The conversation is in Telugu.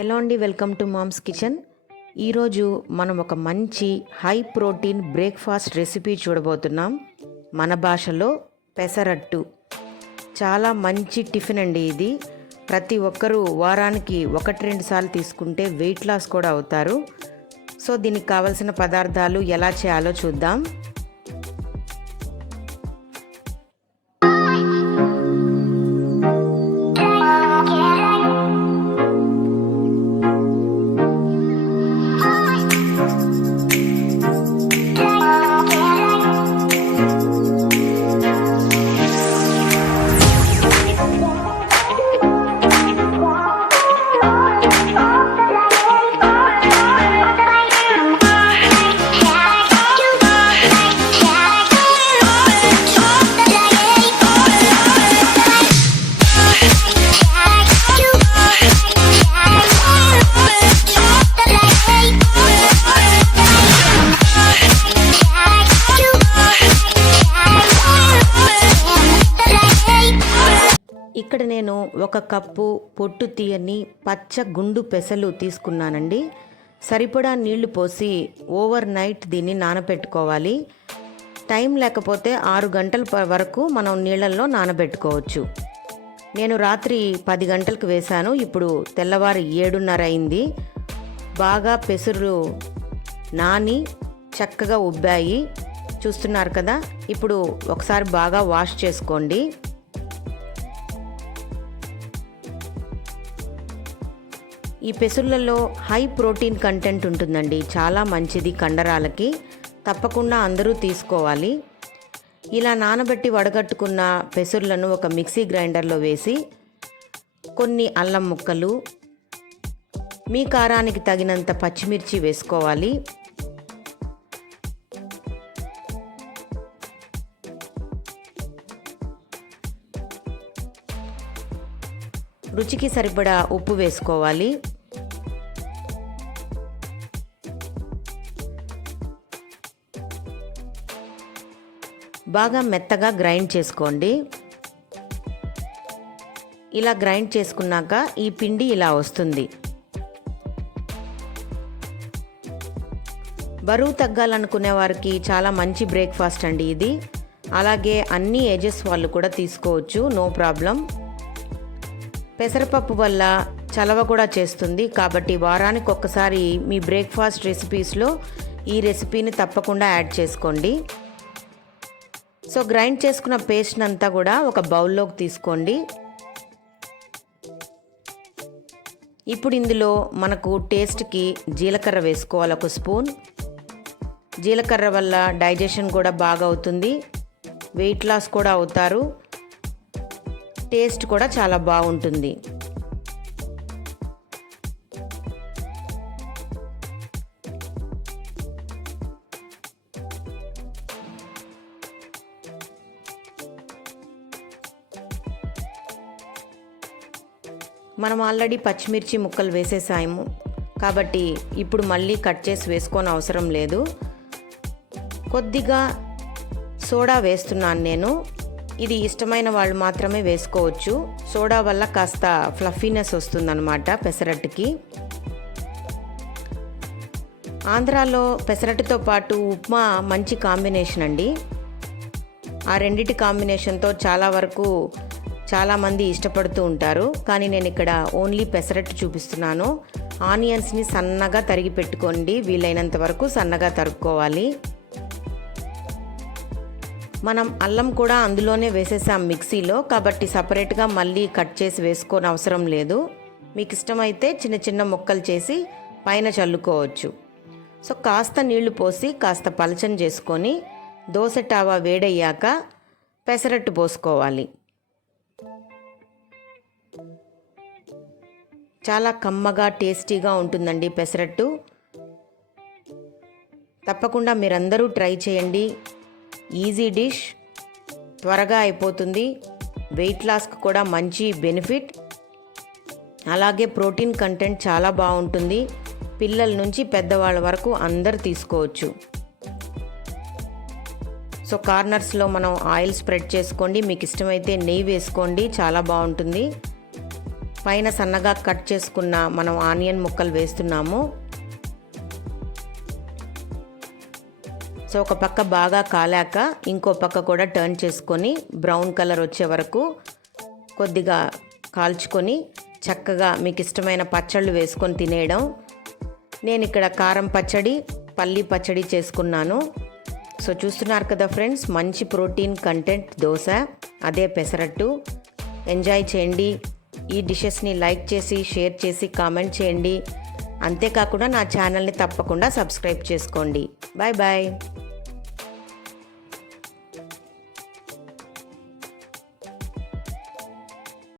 హలో అండి, వెల్కమ్ టు మామ్స్ కిచెన్. ఈరోజు మనం ఒక మంచి హై ప్రోటీన్ బ్రేక్ఫాస్ట్ రెసిపీ చూడబోతున్నాం. మన భాషలో పెసరట్టు. చాలా మంచి టిఫిన్ అండి ఇది. ప్రతి ఒక్కరూ వారానికి 1-2 సార్లు తీసుకుంటే వెయిట్ లాస్ కూడా అవుతారు. సో దీనికి కావలసిన పదార్థాలు ఎలా చేయాలో చూద్దాం. ఇక్కడ నేను 1 కప్పు పొట్టు తీయని పచ్చ గుండు పెసలు తీసుకున్నానండి. సరిపడా నీళ్లు పోసి ఓవర్ నైట్ దీన్ని నానబెట్టుకోవాలి. టైం లేకపోతే 6 గంటల వరకు మనం నీళ్ళల్లో నానబెట్టుకోవచ్చు. నేను రాత్రి 10 గంటలకు వేశాను. ఇప్పుడు తెల్లవారు 7:30 అయింది. బాగా పెసరు నాని చక్కగా ఉబ్బాయి, చూస్తున్నారు కదా. ఇప్పుడు ఒకసారి బాగా వాష్ చేసుకోండి. ఈ పెసర్లలో హై ప్రోటీన్ కంటెంట్ ఉంటుందండి. చాలా మంచిది కండరాలకి. తప్పకుండా అందరూ తీసుకోవాలి. ఇలా నానబెట్టి వడగట్టుకున్న పెసర్లను ఒక మిక్సీ గ్రైండర్లో వేసి కొన్ని అల్లం ముక్కలు, మీ కారానికి తగినంత పచ్చిమిర్చి వేసుకోవాలి. రుచికి సరిపడా ఉప్పు వేసుకోవాలి. బాగా మెత్తగా గ్రైండ్ చేసుకోండి. ఇలా గ్రైండ్ చేసుకున్నాక ఈ పిండి ఇలా వస్తుంది. బరువు తగ్గాలనుకునే వారికి చాలా మంచి బ్రేక్ఫాస్ట్ అండి ఇది. అలాగే అన్ని ఏజెస్ వాళ్ళు కూడా తీసుకోవచ్చు, నో ప్రాబ్లం. పెసరపప్పు వల్ల చలవ కూడా చేస్తుంది. కాబట్టి వారానికి ఒక్కసారి మీ బ్రేక్ఫాస్ట్ రెసిపీస్లో ఈ రెసిపీని తప్పకుండా యాడ్ చేసుకోండి. సో గ్రైండ్ చేసుకున్న పేస్ట్ అంతా కూడా ఒక బౌల్లోకి తీసుకోండి. ఇప్పుడు ఇందులో మనకు టేస్ట్కి జీలకర్ర వేసుకోవాలి, 1 స్పూన్. జీలకర్ర వల్ల డైజెషన్ కూడా బాగా అవుతుంది, వెయిట్ లాస్ కూడా అవుతారు, టేస్ట్ కూడా చాలా బాగుంటుంది. మనం ఆల్రెడీ పచ్చిమిర్చి ముక్కలు వేసేసాము కాబట్టి ఇప్పుడు మళ్ళీ కట్ చేసి వేసుకోని అవసరం లేదు. కొద్దిగా సోడా వేస్తున్నాను నేను. ఇది ఇష్టమైన వాళ్ళు మాత్రమే వేసుకోవచ్చు. సోడా వల్ల కాస్త ఫ్లఫీనెస్ వస్తుందన్నమాట పెసరట్టుకి. ఆంధ్రాలో పెసరట్టుతో పాటు ఉప్మా మంచి కాంబినేషన్ అండి. ఆ రెండిటి కాంబినేషన్తో చాలామంది ఇష్టపడుతూ ఉంటారు. కానీ నేను ఇక్కడ ఓన్లీ పెసరట్టు చూపిస్తున్నాను. ఆనియన్స్ని సన్నగా తరిగి పెట్టుకోండి, వీలైనంత వరకు సన్నగా తరుక్కోవాలి. మనం అల్లం కూడా అందులోనే వేసేసాం మిక్సీలో, కాబట్టి సపరేట్గా మళ్ళీ కట్ చేసి వేసుకోని అవసరం లేదు. మీకు ఇష్టమైతే చిన్న చిన్న ముక్కలు చేసి పైన చల్లుకోవచ్చు. సో కాస్త నీళ్లు పోసి కాస్త పలచన చేసుకొని దోస టావా వేడయ్యాక పెసరట్టు పోసుకోవాలి. చాలా కమ్మగా టేస్టీగా ఉంటుందండి పెసరట్టు. తప్పకుండా మీరందరూ ట్రై చేయండి. ఈజీ డిష్, త్వరగా అయిపోతుంది, వెయిట్ లాస్కి కూడా మంచి బెనిఫిట్. అలాగే ప్రోటీన్ కంటెంట్ చాలా బాగుంటుంది. పిల్లల నుంచి పెద్దవాళ్ళ వరకు అందరు తీసుకోవచ్చు. సో కార్నర్స్లో మనం ఆయిల్ స్ప్రెడ్ చేసుకోండి. మీకు ఇష్టమైతే నెయ్యి వేసుకోండి, చాలా బాగుంటుంది. పైన సన్నగా కట్ చేసుకున్న మనం ఆనియన్ ముక్కలు వేస్తున్నాము. సో ఒక పక్క బాగా కాలాక ఇంకో పక్క కూడా టర్న్ చేసుకొని బ్రౌన్ కలర్ వచ్చే వరకు కొద్దిగా కాల్చుకొని చక్కగా మీకు ఇష్టమైన పచ్చళ్ళు వేసుకొని తినేయడం. నేను ఇక్కడ కారం పచ్చడి, పల్లి పచ్చడి చేసుకున్నాను. సో చూస్తున్నారు కదా ఫ్రెండ్స్, మంచి ప్రోటీన్ కంటెంట్ దోశ, అదే పెసరట్టు. ఎంజాయ్ చేయండి. ఈ డిషెస్ని లైక్ చేసి, షేర్ చేసి, కామెంట్ చేయండి. అంతేకాకుండా నా ఛానల్ని తప్పకుండా సబ్స్క్రైబ్ చేసుకోండి. Bye bye.